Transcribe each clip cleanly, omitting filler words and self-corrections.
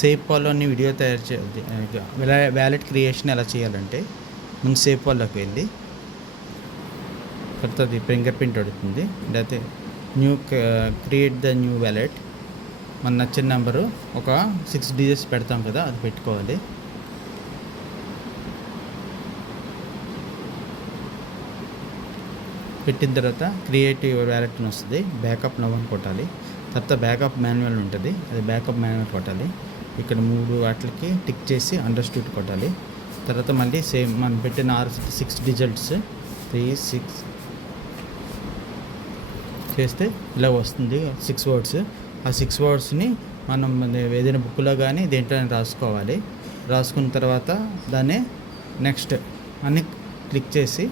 సేఫ్పాల్లోని video తయారు చే wallet creation ఎలా చేయాలంటే ముందు సేఫ్పాల్లోకి వెళ్ళి తర్వాత అది ఫింగర్ ప్రింట్ అడుగుతుంది. లేకపోతే క్రియేట్ ద న్యూ వ్యాలెట్. మన నచ్చిన నెంబరు ఒక 6 డిజిట్స్ పెడతాం కదా, అది పెట్టుకోవాలి. పెట్టిన తర్వాత క్రియేట్ యువర్ వ్యాలెట్ అని వస్తుంది. బ్యాకప్ నవ్ అని కొట్టాలి. తర్వాత బ్యాకప్ మాన్యువల్ ఉంటుంది, అది బ్యాకప్ మాన్యువల్ కొట్టాలి. ఇక్కడ 3 వాటికి టిక్ చేసి అండర్స్టూడ్ కొట్టాలి. తర్వాత మళ్ళీ సేమ్ మనం పెట్టిన 6 డిజిట్స్ 3 6 చేస్తే ఇలా వస్తుంది 6 వర్డ్స్. ఆ 6 వర్డ్స్ని మనం ఏదైనా బుక్లో కానీ దేంట్లో రాసుకోవాలి. రాసుకున్న తర్వాత దాన్ని నెక్స్ట్ అని క్లిక్ చేసి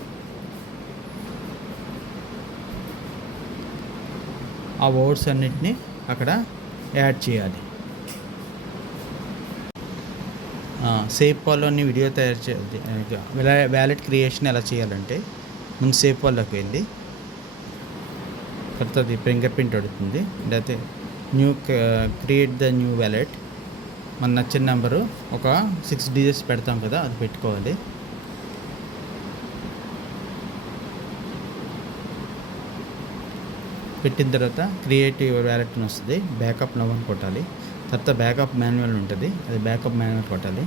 ఆ వర్డ్స్ అన్నిటినీ అక్కడ యాడ్ చేయాలి. సేఫ్పాల్లోని వీడియో తయారు చే వ్యాలెట్ క్రియేషన్ ఎలా చేయాలంటే ముందు సేఫ్పాల్లోకి వెళ్ళి తర్వాత అది ఫింగర్ ప్రింట్ అడుగుతుంది. లేకపోతే క్రియేట్ ద న్యూ వ్యాలెట్. మన నచ్చిన నెంబరు ఒక 6 డిజిట్స్ పెడతాం కదా, అది పెట్టుకోవాలి. పెట్టిన తర్వాత క్రియేట్ యువర్ వ్యాలెట్ అని వస్తుంది. బ్యాకప్ నవ్ అని కొట్టాలి. తర్వాత బ్యాకప్ మాన్యువల్ ఉంటుంది, అది బ్యాకప్ మాన్యువల్ కొట్టాలి.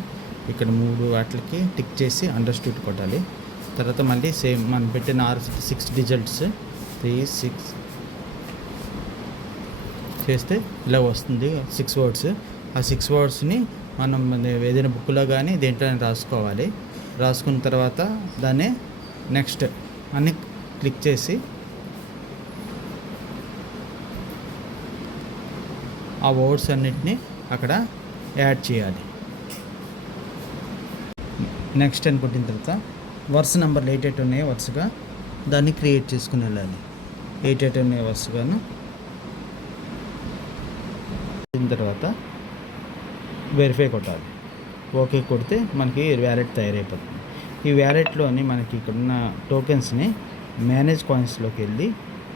ఇక్కడ 3 వాటికి టిక్ చేసి అండర్స్టూడ్ కొట్టాలి. తర్వాత మళ్ళీ సేమ్ మనం పెట్టిన 6 డిజిట్స్ 3 6 చేస్తే ఇలా వస్తుంది 6 వర్డ్స్. ఆ 6 వర్డ్స్ని మనం ఏదైనా బుక్లో కానీ దేంట్లో రాసుకోవాలి. రాసుకున్న తర్వాత దాన్ని నెక్స్ట్ అని క్లిక్ చేసి ఆ వర్డ్స్ అన్నిటినీ అక్కడ యాడ్ చేయాలి. నెక్స్ట్ అని కొట్టిన తర్వాత వరుస నెంబర్లు 88 ఉన్నాయి వరుసగా, దాన్ని క్రియేట్ చేసుకుని వెళ్ళాలి. 88 ఉన్నాయి వరుసగాను. దీని తర్వాత వెరిఫై కొట్టాలి. ఓకే కొడితే మనకి వ్యాలెట్ తయారైపోతుంది. ఈ వ్యాలెట్లోని మనకి ఇక్కడున్న టోకెన్స్ని మేనేజ్ కాయిన్స్లోకి వెళ్ళి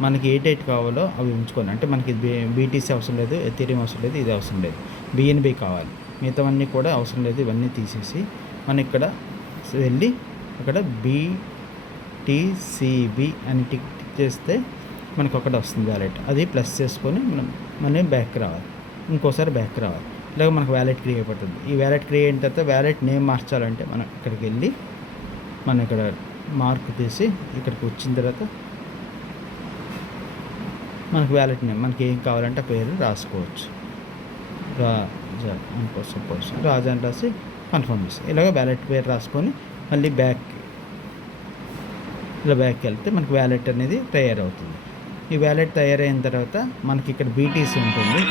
మనకి 88 కావాలో అవి ఉంచుకోవాలి. అంటే మనకి బీటీసీ అవసరం లేదు, ఎథీరియం అవసరం లేదు, ఇది అవసరం లేదు, బిఎన్బి కావాలి. మిగతావన్నీ కూడా అవసరం లేదు. ఇవన్నీ తీసేసి మనం ఇక్కడ వెళ్ళి అక్కడ BTCB అని టిక్ చేస్తే మనకు ఒకటి వస్తుంది వ్యాలెట్. అది ప్లస్ చేసుకొని మనం బ్యాక్ రావాలి, ఇంకోసారి బ్యాక్ రావాలి. ఇలాగ మనకు వ్యాలెట్ క్రియేట్ అయిపోతుంది. ఈ వ్యాలెట్ క్రియేట్ అయిన తర్వాత వ్యాలెట్ నేమ్ మార్చాలంటే మనం ఇక్కడికి వెళ్ళి మనం ఇక్కడ మార్క్ తీసి ఇక్కడికి వచ్చిన తర్వాత మనకు వ్యాలెట్ నేమ్ మనకి ఏం కావాలంటే పేరు రాసుకోవచ్చు. రాజా అనుకో, సపోజ్ రాజా అని రాసి కన్ఫర్మ్ చేసి ఇలాగ వ్యాలెట్ పేరు రాసుకొని మళ్ళీ ఇలా బ్యాక్కి వెళ్తే మనకు వ్యాలెట్ అనేది తయారవుతుంది. ఈ వ్యాలెట్ తయారైన తర్వాత మనకి ఇక్కడ బీటీసీ ఉంటుంది.